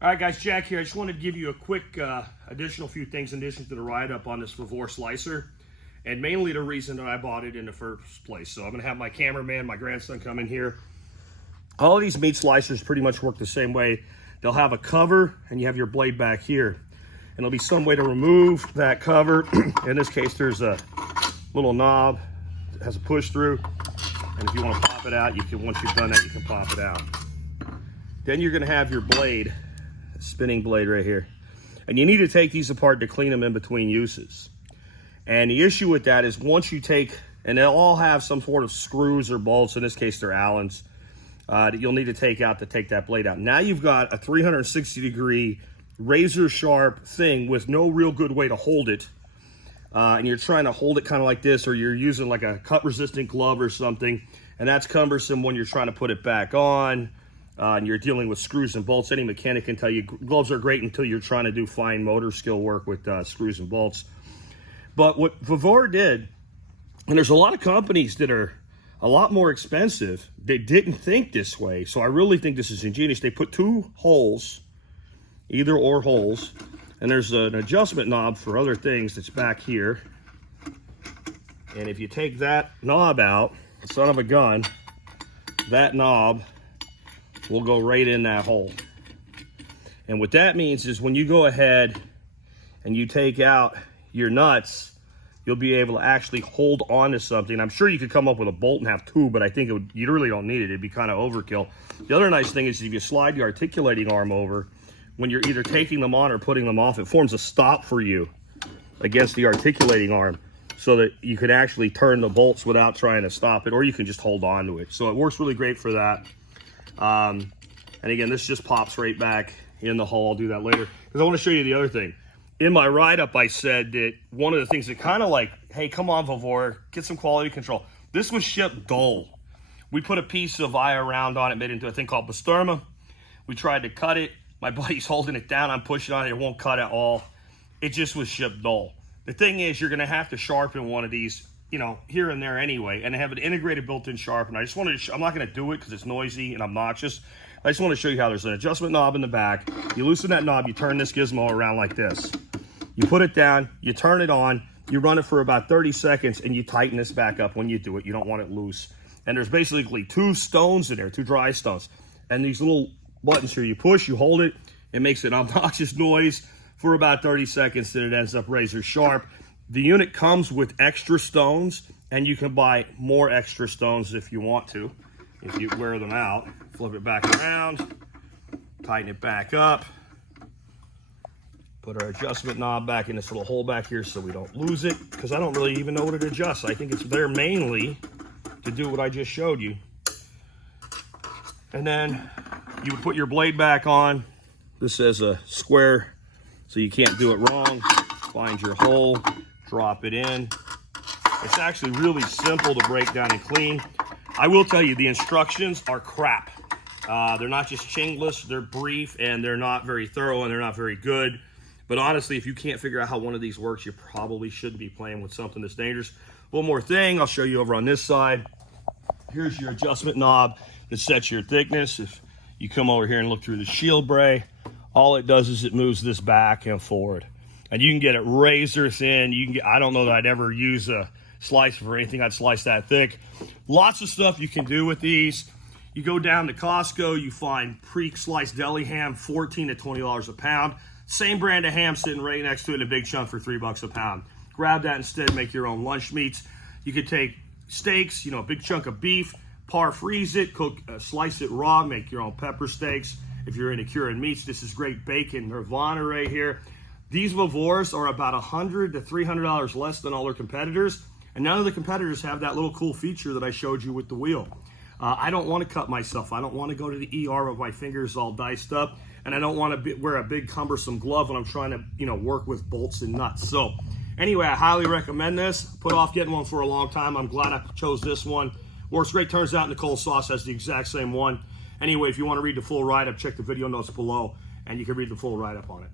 All right, guys, Jack here. I just wanted to give you a quick additional few things in addition to the write-up on this Vevor slicer, and mainly the reason that I bought it in the first place. So I'm going to have my cameraman, my grandson, come in here. All of these meat slicers pretty much work the same way. They'll have a cover, and you have your blade back here. And there'll be some way to remove that cover. In this case, there's a little knob that has a push-through, and if you want to pop it out, you can. Once you've done that, you can pop it out. Then you're going to have your blade, spinning blade right here, and you need to take these apart to clean them in between uses. And the issue with that is once you take, and they'll all have some sort of screws or bolts, in this case they're Allens, that you'll need to take out to take that blade out. Now you've got a 360-degree razor sharp thing with no real good way to hold it, and you're trying to hold it kind of like this, or you're using like a cut resistant glove or something, and that's cumbersome when you're trying to put it back on. And you're dealing with screws and bolts. Any mechanic can tell you gloves are great until you're trying to do fine motor skill work with screws and bolts. But what Vevor did, and there's a lot of companies that are a lot more expensive, they didn't think this way. So I really think this is ingenious. They put two holes, either or holes, and there's an adjustment knob for other things that's back here. And if you take that knob out, son of a gun, that knob will go right in that hole. And what that means is when you go ahead and you take out your nuts, you'll be able to actually hold on to something. I'm sure you could come up with a bolt and have two, but I think you really don't need it. It'd be kind of overkill. The other nice thing is if you slide your articulating arm over, when you're either taking them on or putting them off, it forms a stop for you against the articulating arm so that you can actually turn the bolts without trying to stop it, or you can just hold on to it. So it works really great for that. And again, this just pops right back in the hole. I'll do that later because I want to show you the other thing. In my write-up, I said that one of the things that kind of like, hey, come on, Vevor, get some quality control. This was shipped dull. We put a piece of wire around on it, made it into a thing called Basturma. We tried to cut it. My buddy's holding it down. I'm pushing on it. It won't cut at all. It just was shipped dull. The thing is, you're going to have to sharpen one of these, you know, here and there anyway, and have an integrated built-in sharpener. I just wanted to I'm not going to do it because it's noisy and obnoxious. I just want to show you how there's an adjustment knob in the back. You loosen that knob, you turn this gizmo around like this. You put it down, you turn it on, you run it for about 30 seconds, and you tighten this back up when you do it. You don't want it loose. And there's basically two stones in there, two dry stones. And these little buttons here, you push, you hold it, it makes an obnoxious noise for about 30 seconds, then it ends up razor sharp. The unit comes with extra stones, and you can buy more extra stones if you want to. If you wear them out, flip it back around, tighten it back up, put our adjustment knob back in this little hole back here so we don't lose it, because I don't really even know what it adjusts. I think it's there mainly to do what I just showed you. And then you would put your blade back on. This says a square, so you can't do it wrong. Find your hole, drop it in. It's actually really simple to break down and clean. I will tell you, the instructions are crap. They're not just chingless, they're brief, and they're not very thorough, and they're not very good. But honestly, if you can't figure out how one of these works, you probably shouldn't be playing with something this dangerous. One more thing, I'll show you over on this side. Here's your adjustment knob that sets your thickness. If you come over here and look through the shield bray, all it does is it moves this back and forward. And you can get it razor thin. You can get, I don't know that I'd ever use a slicer for anything I'd slice that thick. Lots of stuff you can do with these. You go down to Costco, you find pre-sliced deli ham, $14 to $20 a pound. Same brand of ham sitting right next to it in a big chunk for $3 a pound. Grab that instead, make your own lunch meats. You could take steaks, you know, a big chunk of beef, par freeze it, cook, slice it raw, make your own pepper steaks. If you're into curing meats, this is great bacon nirvana right here. These Vevors are about $100 to $300 less than all their competitors, and none of the competitors have that little cool feature that I showed you with the wheel. I don't want to cut myself. I don't want to go to the ER with my fingers all diced up, and I don't want to wear a big cumbersome glove when I'm trying to, you know, work with bolts and nuts. So anyway, I highly recommend this. Put off getting one for a long time. I'm glad I chose this one. Works great. Turns out Nicole Sauce has the exact same one. Anyway, if you want to read the full write-up, check the video notes below, and you can read the full write-up on it.